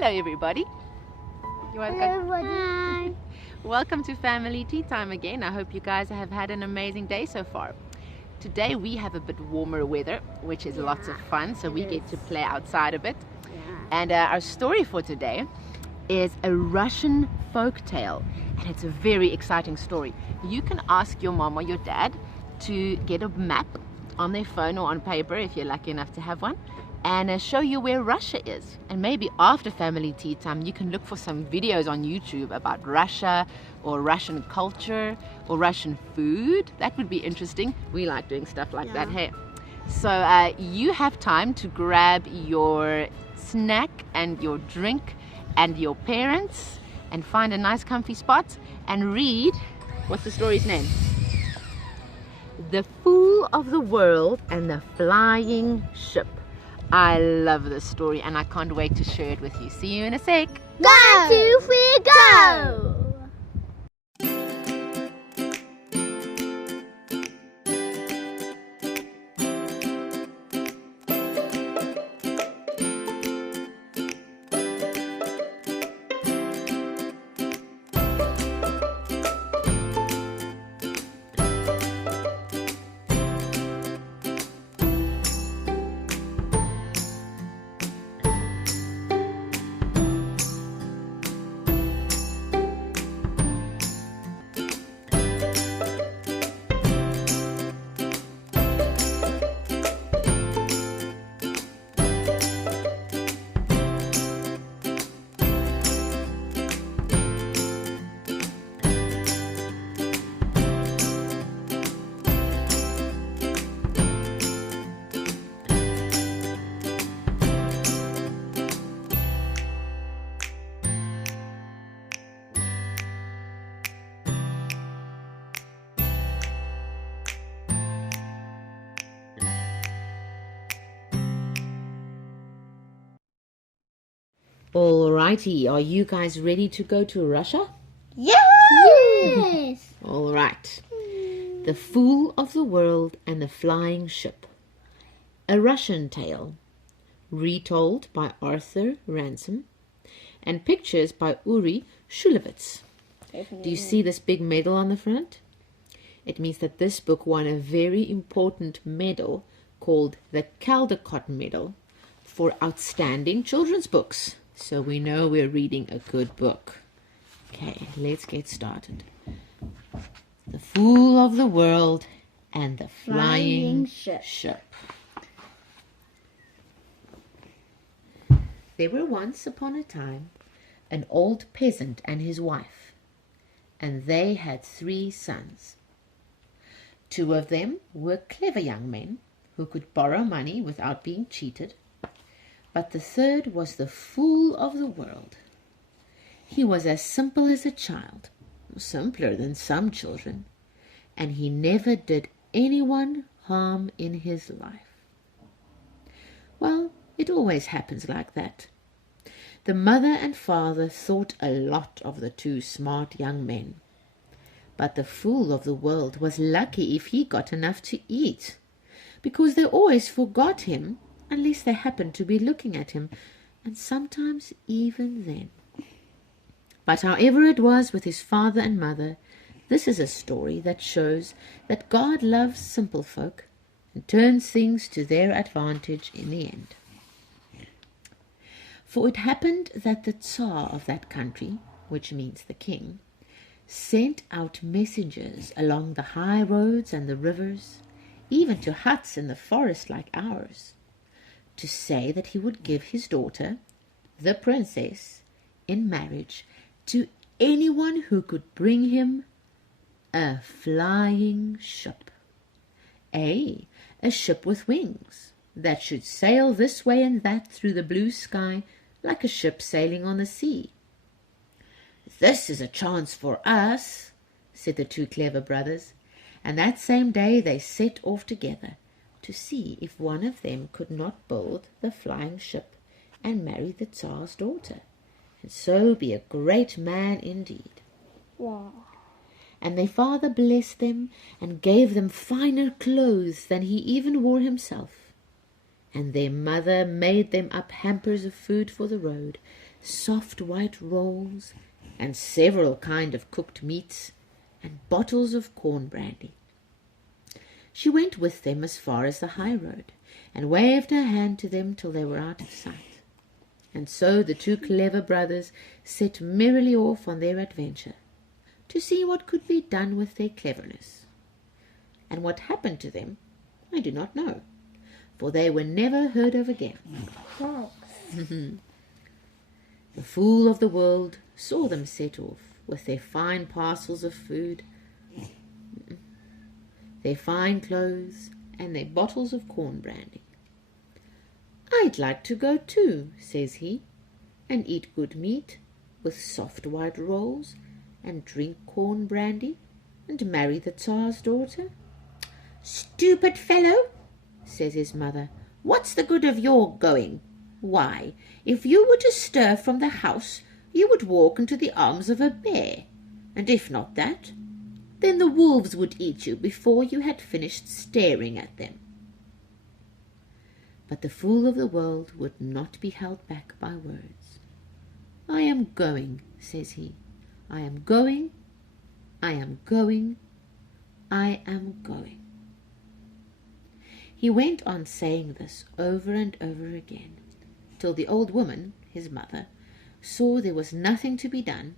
Hello everybody. You want to go? Hi. Welcome to Family Tea Time again. I hope you guys have had an amazing day so far. Today we have a bit warmer weather, which is lots of fun, so we get to play outside a bit. And our story for today is a Russian folk tale, and it's a very exciting story. You can ask your mom or your dad to get a map on their phone or on paper if you're lucky enough to have one, and show you where Russia is. And maybe after Family Tea Time you can look for some videos on YouTube about Russia or Russian culture or Russian food. That would be interesting. We like doing stuff like that, hey? So you have time to grab your snack and your drink and your parents and find a nice comfy spot and read, what's the story's name? The Fool of the World and the Flying Ship. I love this story and I can't wait to share it with you. See you in a sec. 1, 2, 3, go! Alrighty, are you guys ready to go to Russia? Yes! Alright. The Fool of the World and the Flying Ship. A Russian tale. Retold by Arthur Ransome. And pictures by Uri Shulevitz. Do you see this big medal on the front? It means that this book won a very important medal called the Caldecott Medal for outstanding children's books. So we know we're reading a good book. Okay, let's get started. The Fool of the World and the Flying Ship. There were once upon a time an old peasant and his wife, and they had 3 sons. 2 of them were clever young men who could borrow money without being cheated. But the third was the fool of the world. He was as simple as a child, simpler than some children, and he never did anyone harm in his life. Well, it always happens like that. The mother and father thought a lot of the 2 smart young men, but the fool of the world was lucky if he got enough to eat, because they always forgot him unless they happened to be looking at him, and sometimes even then. But however it was with his father and mother, this is a story that shows that God loves simple folk and turns things to their advantage in the end. For it happened that the Czar of that country, which means the king, sent out messengers along the high roads and the rivers, even to huts in the forest like ours, to say that he would give his daughter, the princess, in marriage to anyone who could bring him a flying ship. A ship with wings that should sail this way and that through the blue sky like a ship sailing on the sea. This is a chance for us, said the 2 clever brothers, and that same day they set off together to see if one of them could not build the flying ship and marry the Tsar's daughter, and so be a great man indeed. Wow. And their father blessed them and gave them finer clothes than he even wore himself. And their mother made them up hampers of food for the road, soft white rolls, and several kind of cooked meats, and bottles of corn brandy. She went with them as far as the high road, and waved her hand to them till they were out of sight. And so the two clever brothers set merrily off on their adventure, to see what could be done with their cleverness. And what happened to them, I do not know, for they were never heard of again. The fool of the world saw them set off with their fine parcels of food, their fine clothes, and their bottles of corn brandy. "I'd like to go too," says he, "and eat good meat, with soft white rolls, and drink corn brandy, and marry the Tsar's daughter." "Stupid fellow," says his mother, "what's the good of your going? Why, if you were to stir from the house, you would walk into the arms of a bear, and if not that, then the wolves would eat you before you had finished staring at them." But the fool of the world would not be held back by words. "I am going," says he. "I am going, I am going, I am going." He went on saying this over and over again, till the old woman, his mother, saw there was nothing to be done,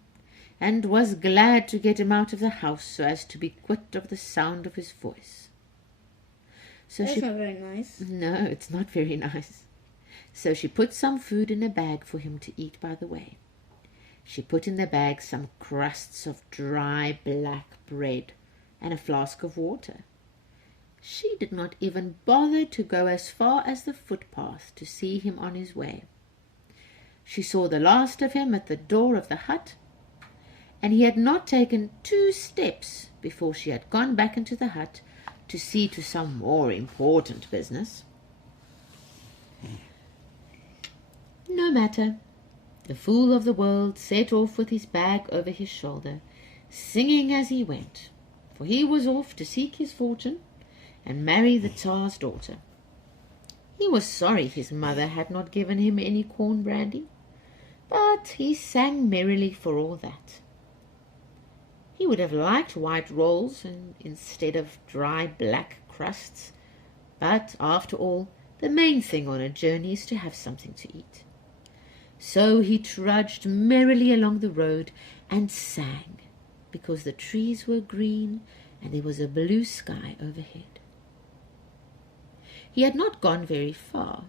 and was glad to get him out of the house so as to be quit of the sound of his voice. So That's not very nice. No, it's not very nice. So she put some food in a bag for him to eat by the way. She put in the bag some crusts of dry black bread and a flask of water. She did not even bother to go as far as the footpath to see him on his way. She saw the last of him at the door of the hut, and he had not taken 2 steps before she had gone back into the hut to see to some more important business. No matter. The fool of the world set off with his bag over his shoulder, singing as he went, for he was off to seek his fortune and marry the Tsar's daughter. He was sorry his mother had not given him any corn brandy, but he sang merrily for all that. He would have liked white rolls instead of dry black crusts, but after all, the main thing on a journey is to have something to eat. So he trudged merrily along the road and sang, because the trees were green and there was a blue sky overhead. He had not gone very far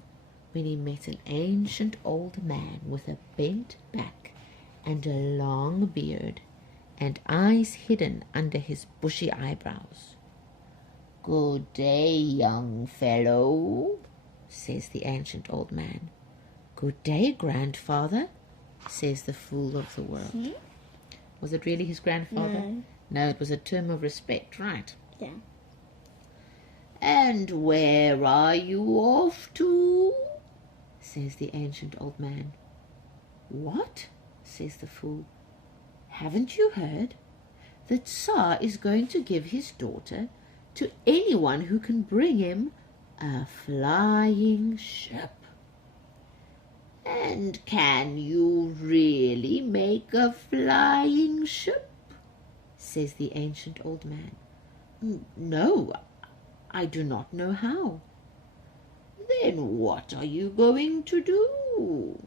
when he met an ancient old man with a bent back and a long beard, and eyes hidden under his bushy eyebrows. "Good day, young fellow," says the ancient old man. "Good day, grandfather," says the fool of the world. Was it really his grandfather? No, it was a term of respect, right? Yeah. "And where are you off to?" says the ancient old man. "What?" says the fool. "Haven't you heard? The Tsar is going to give his daughter to anyone who can bring him a flying ship." "And can you really make a flying ship?" says the ancient old man. "No, I do not know how." "Then what are you going to do?"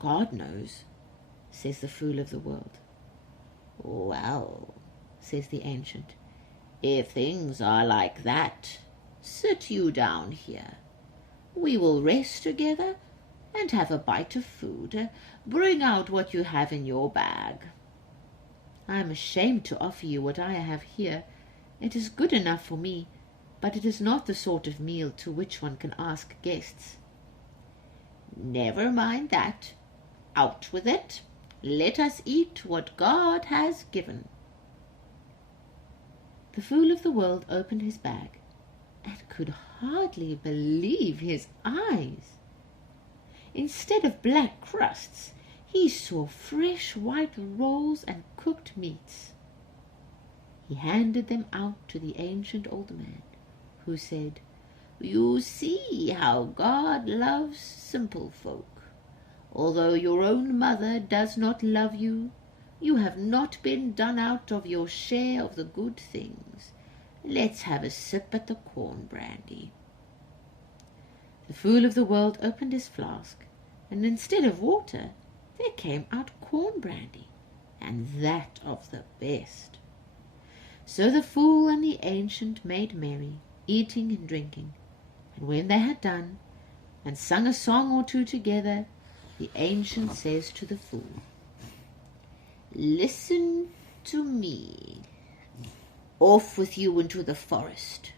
"God knows," says the fool of the world. "Well," says the ancient, "if things are like that, sit you down here. We will rest together and have a bite of food. Bring out what you have in your bag." "I am ashamed to offer you what I have here. It is good enough for me, but it is not the sort of meal to which one can ask guests." "Never mind that. Out with it. Let us eat what God has given." The fool of the world opened his bag and could hardly believe his eyes. Instead of black crusts, he saw fresh white rolls and cooked meats. He handed them out to the ancient old man, who said, "You see how God loves simple folk. although your own mother does not love you, you have not been done out of your share of the good things. Let's have a sip at the corn brandy." The fool of the world opened his flask, and instead of water, there came out corn brandy, and that of the best. So the fool and the ancient made merry, eating and drinking, and when they had done, and sung a song or two together, the ancient says to the fool, "Listen to me. Off with you into the forest.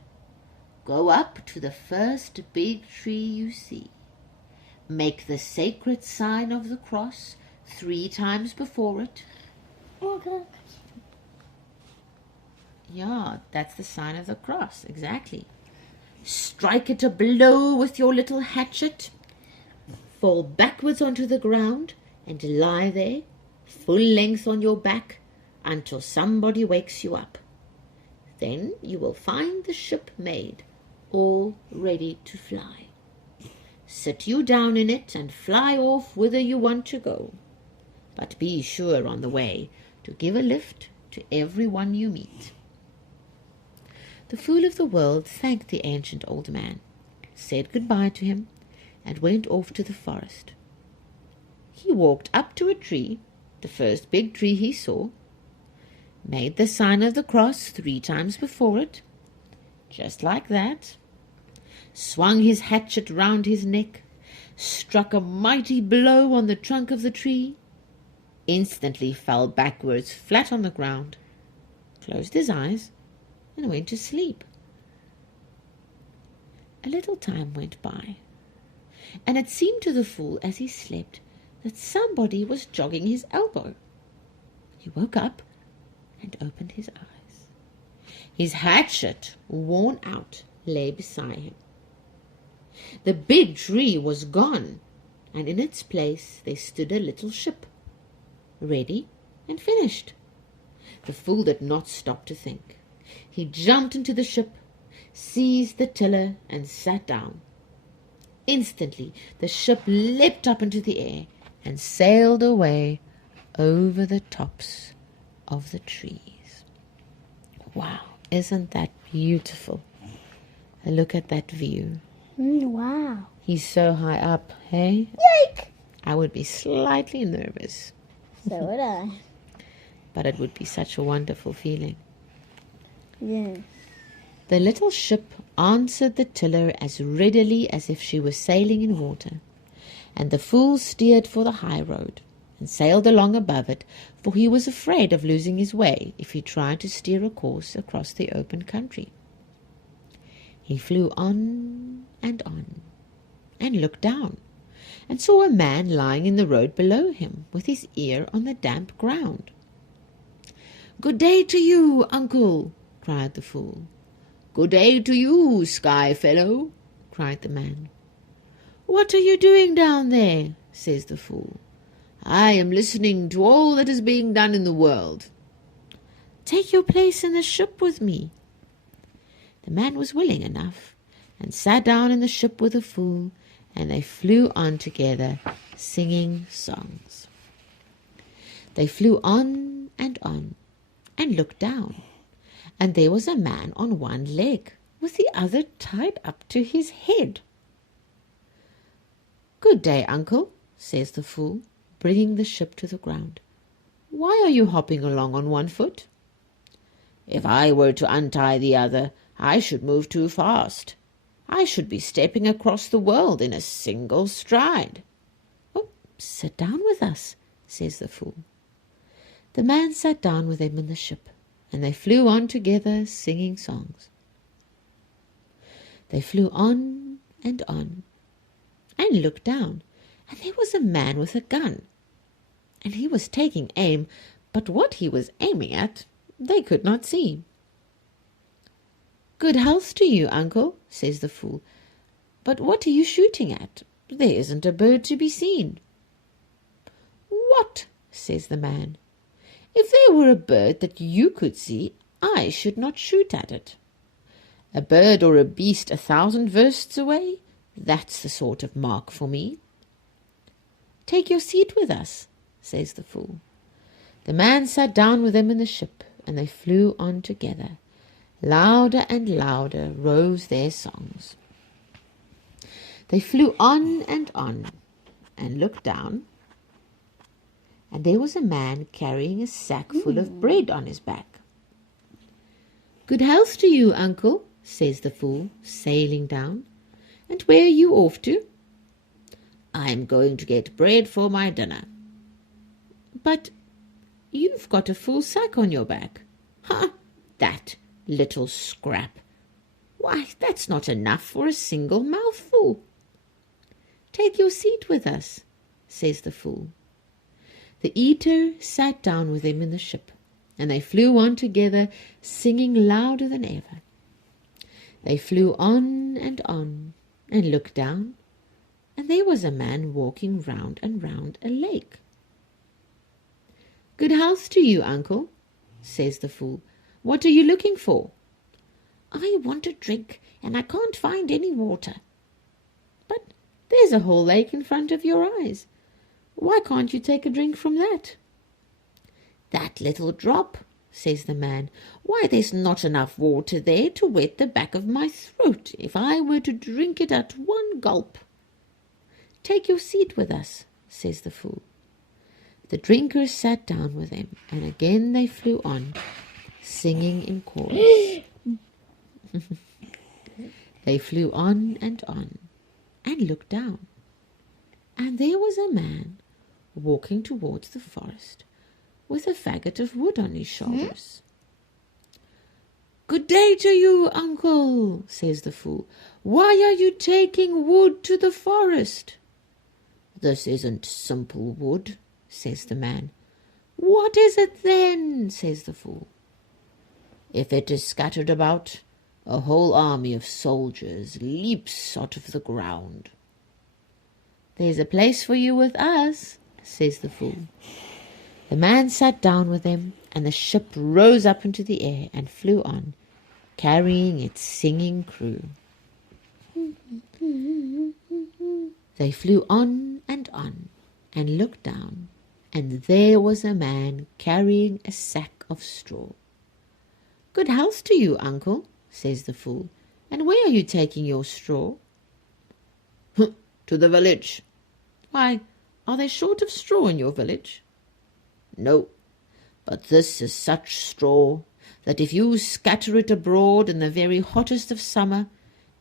Go up to the first big tree you see. Make the sacred sign of the cross 3 times before it." Okay. Yeah, that's the sign of the cross, exactly. "Strike it a blow with your little hatchet. Fall backwards onto the ground and lie there, full length on your back, until somebody wakes you up. Then you will find the ship made, all ready to fly. Sit you down in it and fly off whither you want to go. But be sure on the way to give a lift to every one you meet." The fool of the world thanked the ancient old man, said goodbye to him, and went off to the forest. He walked up to a tree, the first big tree he saw, made the sign of the cross 3 times before it, just like that, swung his hatchet round his neck, struck a mighty blow on the trunk of the tree, instantly fell backwards flat on the ground, closed his eyes, and went to sleep. A little time went by, and it seemed to the fool as he slept that somebody was jogging his elbow. He woke up and opened his eyes. His hatchet, worn out, lay beside him. The big tree was gone, and in its place there stood a little ship, ready and finished. The fool did not stop to think. He jumped into the ship, seized the tiller, and sat down. Instantly the ship leapt up into the air and sailed away over the tops of the trees. Wow, isn't that beautiful? Look at that view. Wow. He's so high up, hey? Yike! I would be slightly nervous, So would I. but it would be such a wonderful feeling. Yes. The little ship answered the tiller as readily as if she was sailing in water, and the fool steered for the high road and sailed along above it, for he was afraid of losing his way if he tried to steer a course across the open country. He flew on, and looked down, and saw a man lying in the road below him, with his ear on the damp ground. "Good day to you, uncle," cried the fool. "Good day to you, sky fellow," cried the man. "What are you doing down there?" says the fool. "I am listening to all that is being done in the world." "Take your place in the ship with me." The man was willing enough, and sat down in the ship with the fool, and they flew on together, singing songs. They flew on, and looked down, and there was a man on one leg, with the other tied up to his head. "Good day, uncle," says the fool, bringing the ship to the ground. "Why are you hopping along on one foot?" "If I were to untie the other, I should move too fast. I should be stepping across the world in a single stride." "Oh, sit down with us," says the fool. The man sat down with them in the ship, and they flew on together, singing songs. They flew on, and looked down, and there was a man with a gun, and he was taking aim, but what he was aiming at they could not see. "Good health to you, uncle," says the fool, "but what are you shooting at? There isn't a bird to be seen." "What?" says the man. "If there were a bird that you could see, I should not shoot at it. A bird or a beast 1,000 versts away, that's the sort of mark for me." "Take your seat with us," says the fool. The man sat down with them in the ship, and they flew on together. Louder and louder rose their songs. They flew on, and looked down, and there was a man carrying a sack full of bread on his back. "Good health to you, uncle," says the fool, sailing down. "And where are you off to?" "I'm going to get bread for my dinner." "But you've got a full sack on your back." "Ha! That little scrap. Why, that's not enough for a single mouthful." "Take your seat with us," says the fool. The eater sat down with him in the ship, and they flew on together, singing louder than ever. They flew on, and looked down, and there was a man walking round and round a lake. "Good health to you, uncle," says the fool. "What are you looking for?" "I want a drink, and I can't find any water." "But there's a whole lake in front of your eyes. Why can't you take a drink from that?" "That little drop," says the man. "Why, there's not enough water there to wet the back of my throat if I were to drink it at one gulp." "Take your seat with us," says the fool. The drinker sat down with them, and again they flew on, singing in chorus. They flew on, and looked down, and there was a man walking towards the forest with a faggot of wood on his shoulders. "Good day to you, uncle," says the fool. "Why are you taking wood to the forest?" "This isn't simple wood," says the man. "What is it then?" says the fool. "If it is scattered about, a whole army of soldiers leaps out of the ground." "There's a place for you with us," says the fool. The man sat down with them, and the ship rose up into the air and flew on, carrying its singing crew. They flew on, and looked down, and there was a man carrying a sack of straw. "Good health to you, uncle," says the fool. "And where are you taking your straw?" "To the village." "Why, are they short of straw in your village?" "No, but this is such straw that if you scatter it abroad in the very hottest of summer,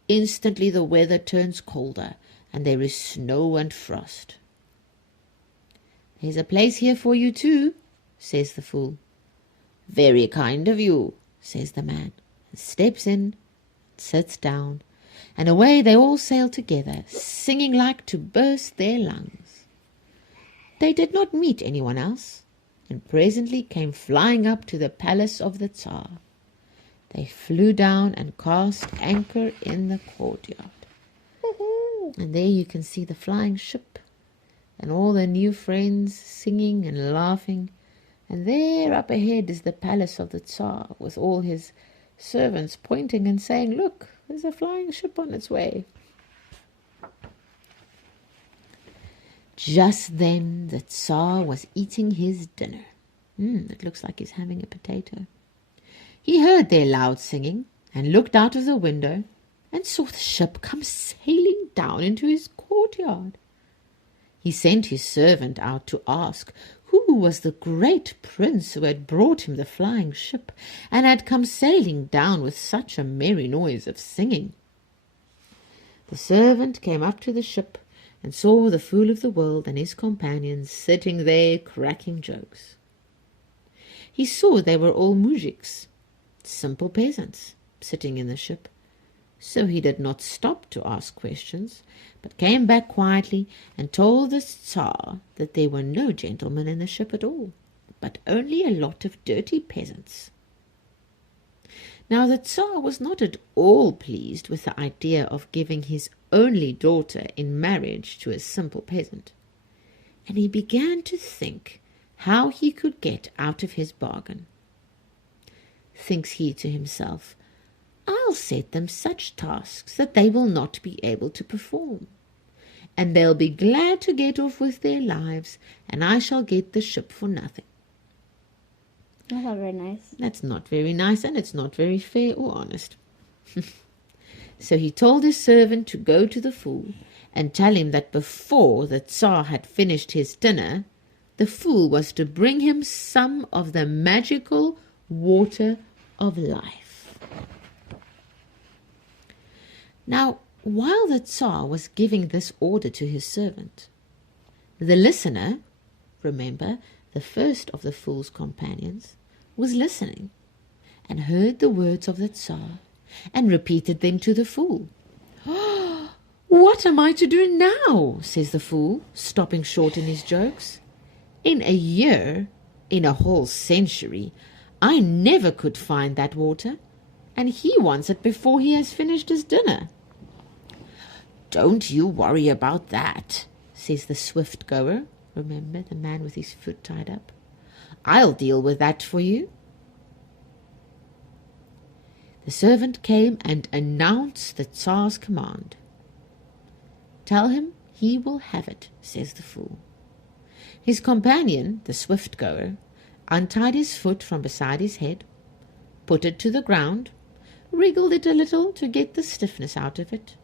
instantly the weather turns colder, and there is snow and frost." "There's a place here for you too," says the fool. "Very kind of you," says the man, and steps in, sits down, and away they all sail together, singing like to burst their lungs. They did not meet anyone else, and presently came flying up to the palace of the Czar. They flew down and cast anchor in the courtyard. And there you can see the flying ship and all their new friends singing and laughing. And there up ahead is the palace of the Tsar with all his servants pointing and saying, "Look, there's a flying ship on its way." Just then the Tsar was eating his dinner. It looks like he's having a potato. He heard their loud singing and looked out of the window and saw the ship come sailing down into his courtyard. He sent his servant out to ask who was the great prince who had brought him the flying ship and had come sailing down with such a merry noise of singing. The servant came up to the ship and saw the fool of the world and his companions sitting there cracking jokes. He saw they were all moujiks, simple peasants, sitting in the ship. So he did not stop to ask questions, but came back quietly and told the Tsar that there were no gentlemen in the ship at all, but only a lot of dirty peasants. Now the Tsar was not at all pleased with the idea of giving his only daughter in marriage to a simple peasant, and he began to think how he could get out of his bargain. Thinks he to himself, "I'll set them such tasks that they will not be able to perform, and they'll be glad to get off with their lives, and I shall get the ship for nothing." That's not very nice. That's not very nice, and it's not very fair or honest. So he told his servant to go to the fool and tell him that before the Tsar had finished his dinner, the fool was to bring him some of the magical water of life. Now, while the Tsar was giving this order to his servant, the listener, remember, the first of the fool's companions, was listening and heard the words of the Tsar and repeated them to the fool. "What am I to do now?" says the fool, stopping short in his jokes. "In a year, in a whole century, I never could find that water, and he wants it before he has finished his dinner." "Don't you worry about that," says the swift goer. Remember, the man with his foot tied up. "I'll deal with that for you." The servant came and announced the Tsar's command. "Tell him he will have it," says the fool. His companion, the swift goer, untied his foot from beside his head, put it to the ground, wriggled it a little to get the stiffness out of it,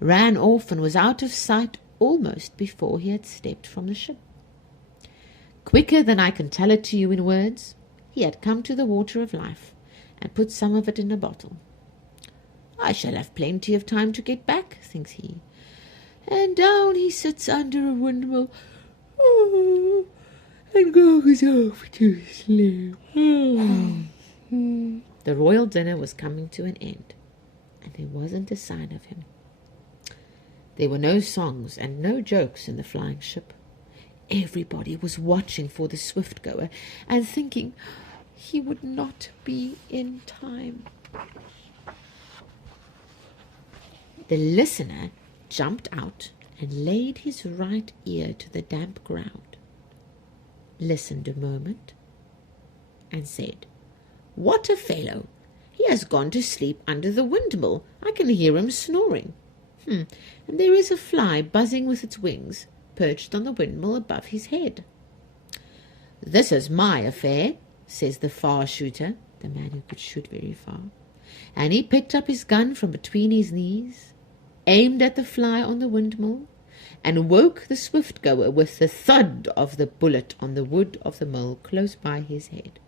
ran off and was out of sight almost before he had stepped from the ship. Quicker than I can tell it to you in words, he had come to the water of life and put some of it in a bottle. "I shall have plenty of time to get back," thinks he. And down he sits under a windmill and goes off to sleep. The royal dinner was coming to an end, and there wasn't a sign of him. There were no songs and no jokes in the flying ship. Everybody was watching for the swift goer and thinking he would not be in time. The listener jumped out and laid his right ear to the damp ground, listened a moment, and said, "What a fellow! He has gone to sleep under the windmill. I can hear him snoring. And there is a fly buzzing with its wings, perched on the windmill above his head. This is my affair," says the far shooter, the man who could shoot very far. And he picked up his gun from between his knees, aimed at the fly on the windmill, and woke the swift goer with the thud of the bullet on the wood of the mill close by his head.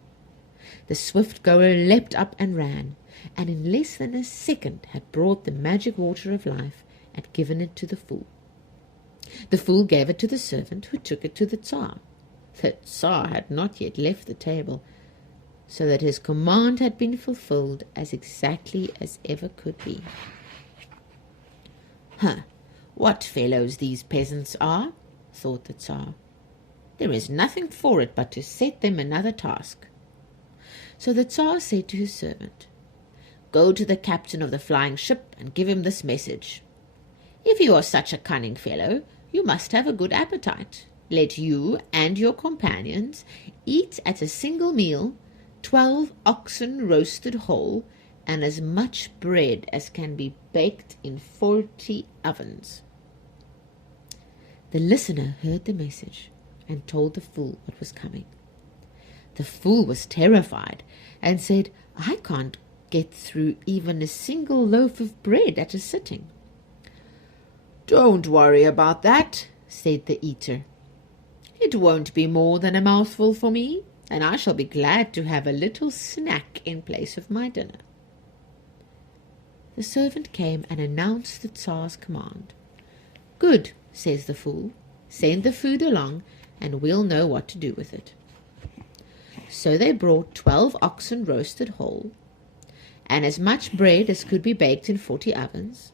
The swift goer leapt up and ran, and in less than a second had brought the magic water of life and given it to the fool. The fool gave it to the servant, who took it to the Tsar. The Tsar had not yet left the table, so that his command had been fulfilled as exactly as ever could be. What fellows these peasants are, thought the Tsar. There is nothing for it but to set them another task. So the Tsar said to his servant, "Go to the captain of the flying ship and give him this message. If you are such a cunning fellow, you must have a good appetite. Let you and your companions eat at a single meal 12 oxen roasted whole, and as much bread as can be baked in 40 ovens." The listener heard the message and told the fool what was coming. The fool was terrified and said, "I can't get through even a single loaf of bread at a sitting." "Don't worry about that," said the eater. "It won't be more than a mouthful for me, and I shall be glad to have a little snack in place of my dinner." The servant came and announced the Tsar's command. "Good," says the fool. "Send the food along, and we'll know what to do with it." So they brought 12 oxen roasted whole, and as much bread as could be baked in 40 ovens,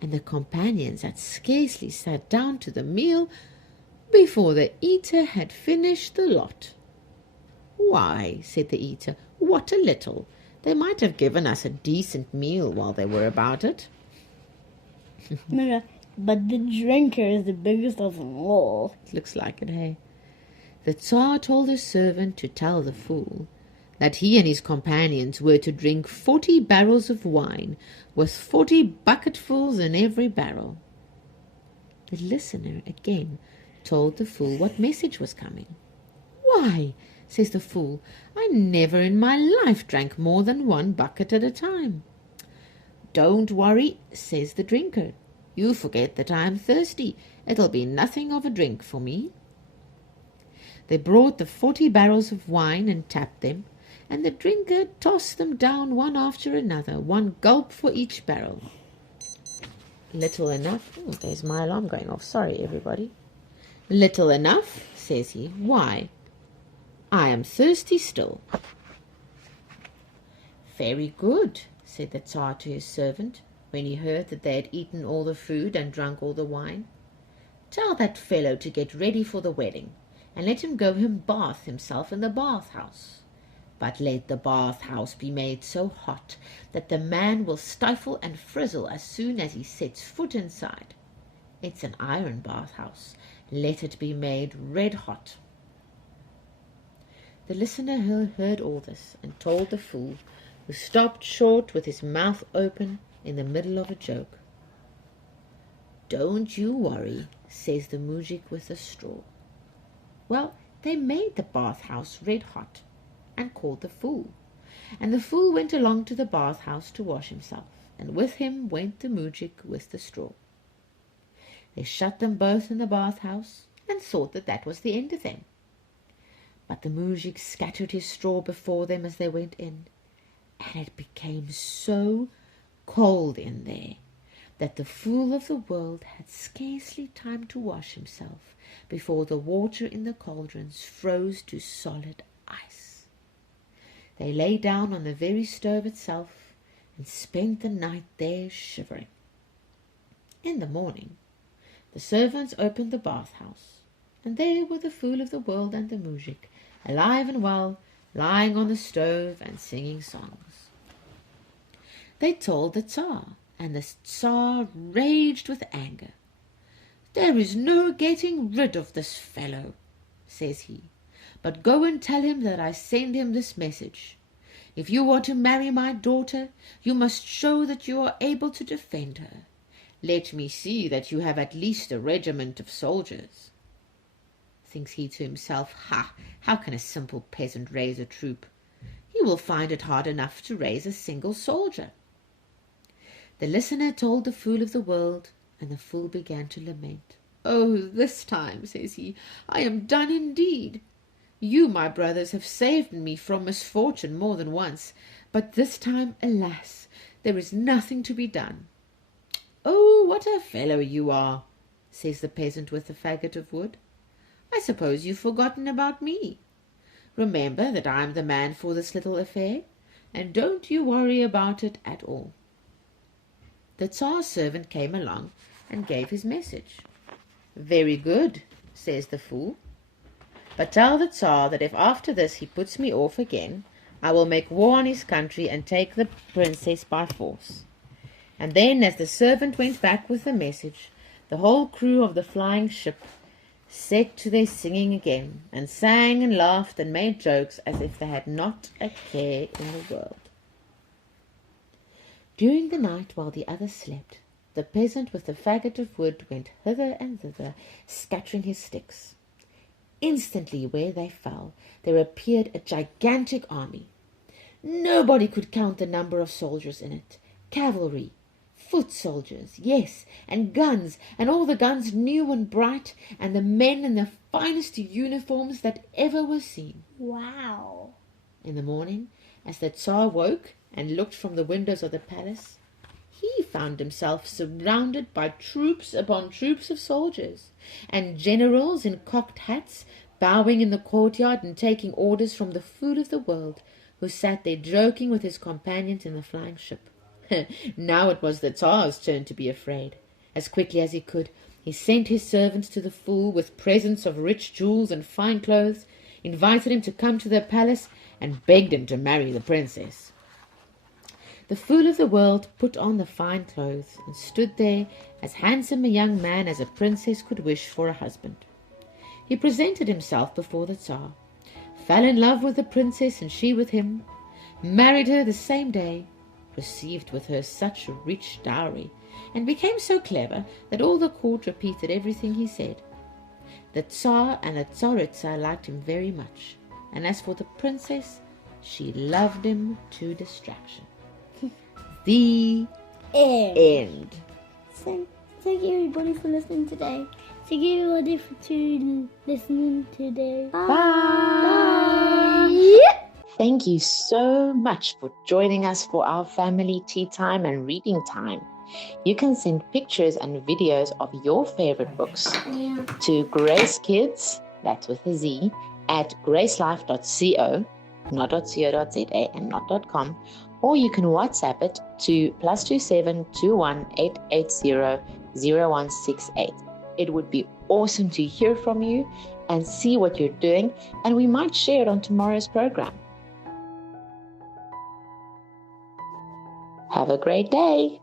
and the companions had scarcely sat down to the meal before the eater had finished the lot. "Why," said the eater, "what a little! They might have given us a decent meal while they were about it." But the drinker is the biggest of them all. It looks like it, hey? The Tsar told his servant to tell the fool that he and his companions were to drink 40 barrels of wine, with 40 bucketfuls in every barrel. The listener again told the fool what message was coming. "Why," says the fool, "I never in my life drank more than 1 bucket at a time." "Don't worry," says the drinker. "You forget that I am thirsty. It'll be nothing of a drink for me." They brought the 40 barrels of wine and tapped them, and the drinker tossed them down one after another, 1 gulp for each barrel. "Little enough." Oh, there's my alarm going off. Sorry, everybody. "Little enough," says he. "Why? I am thirsty still." "Very good," said the Tsar to his servant, when he heard that they had eaten all the food and drunk all the wine. "Tell that fellow to get ready for the wedding, and let him go and bath himself in the bath-house. But let the bath-house be made so hot that the man will stifle and frizzle as soon as he sets foot inside. It's an iron bath-house. Let it be made red-hot." The listener heard all this and told the fool, who stopped short with his mouth open in the middle of a joke. "Don't you worry," says the moujik with the straw. Well, they made the bath-house red-hot and called the fool, and the fool went along to the bath-house to wash himself, and with him went the moujik with the straw. They shut them both in the bath-house and thought that that was the end of them. But the moujik scattered his straw before them as they went in, and it became so cold in there that the fool of the world had scarcely time to wash himself before the water in the cauldrons froze to solid ice. They lay down on the very stove itself and spent the night there shivering. In the morning, the servants opened the bath-house, and there were the fool of the world and the moujik, alive and well, lying on the stove and singing songs. They told the Tsar, and the Tsar raged with anger. "There is no getting rid of this fellow," says he, "but go and tell him that I send him this message. If you are to marry my daughter, you must show that you are able to defend her. Let me see that you have at least a regiment of soldiers." Thinks he to himself, how can a simple peasant raise a troop? He will find it hard enough to raise a single soldier. The listener told the fool of the world, and the fool began to lament. "Oh, this time," says he, "I am done indeed. You, my brothers, have saved me from misfortune more than once, but this time, alas, there is nothing to be done." "Oh, what a fellow you are," says the peasant with the faggot of wood. "I suppose you've forgotten about me. Remember that I'm the man for this little affair, and don't you worry about it at all." The Tsar's servant came along and gave his message. "Very good," says the fool, "but tell the Tsar that if after this he puts me off again, I will make war on his country and take the princess by force." And then, as the servant went back with the message, the whole crew of the flying ship set to their singing again, and sang and laughed and made jokes as if they had not a care in the world. During the night, while the others slept, the peasant with the faggot of wood went hither and thither, scattering his sticks. Instantly, where they fell, there appeared a gigantic army. Nobody could count the number of soldiers in it. Cavalry, foot soldiers, yes, and guns, and all the guns new and bright, and the men in the finest uniforms that ever were seen. Wow. In the morning, as the Tsar woke and looked from the windows of the palace, he found himself surrounded by troops upon troops of soldiers, and generals in cocked hats bowing in the courtyard and taking orders from the fool of the world, who sat there joking with his companions in the flying ship. Now it was the Tsar's turn to be afraid. As quickly as he could, he sent his servants to the fool with presents of rich jewels and fine clothes, invited him to come to the palace, and begged him to marry the princess. The fool of the world put on the fine clothes and stood there as handsome a young man as a princess could wish for a husband. He presented himself before the Tsar, fell in love with the princess and she with him, married her the same day, received with her such a rich dowry, and became so clever that all the court repeated everything he said. The Tsar and the Tsaritsa liked him very much, and as for the princess, she loved him to distraction. The end. Thank you everybody for listening today. Thank you everybody for listening today. Bye. Thank you so much for joining us for our family tea time and reading time. You can send pictures and videos of your favorite books to GraceKidz, that's with a Z, at gracelife.co, not .co.za and not .com, or you can WhatsApp it to +27 21 880 0168. It would be awesome to hear from you and see what you're doing, and we might share it on tomorrow's program. Have a great day.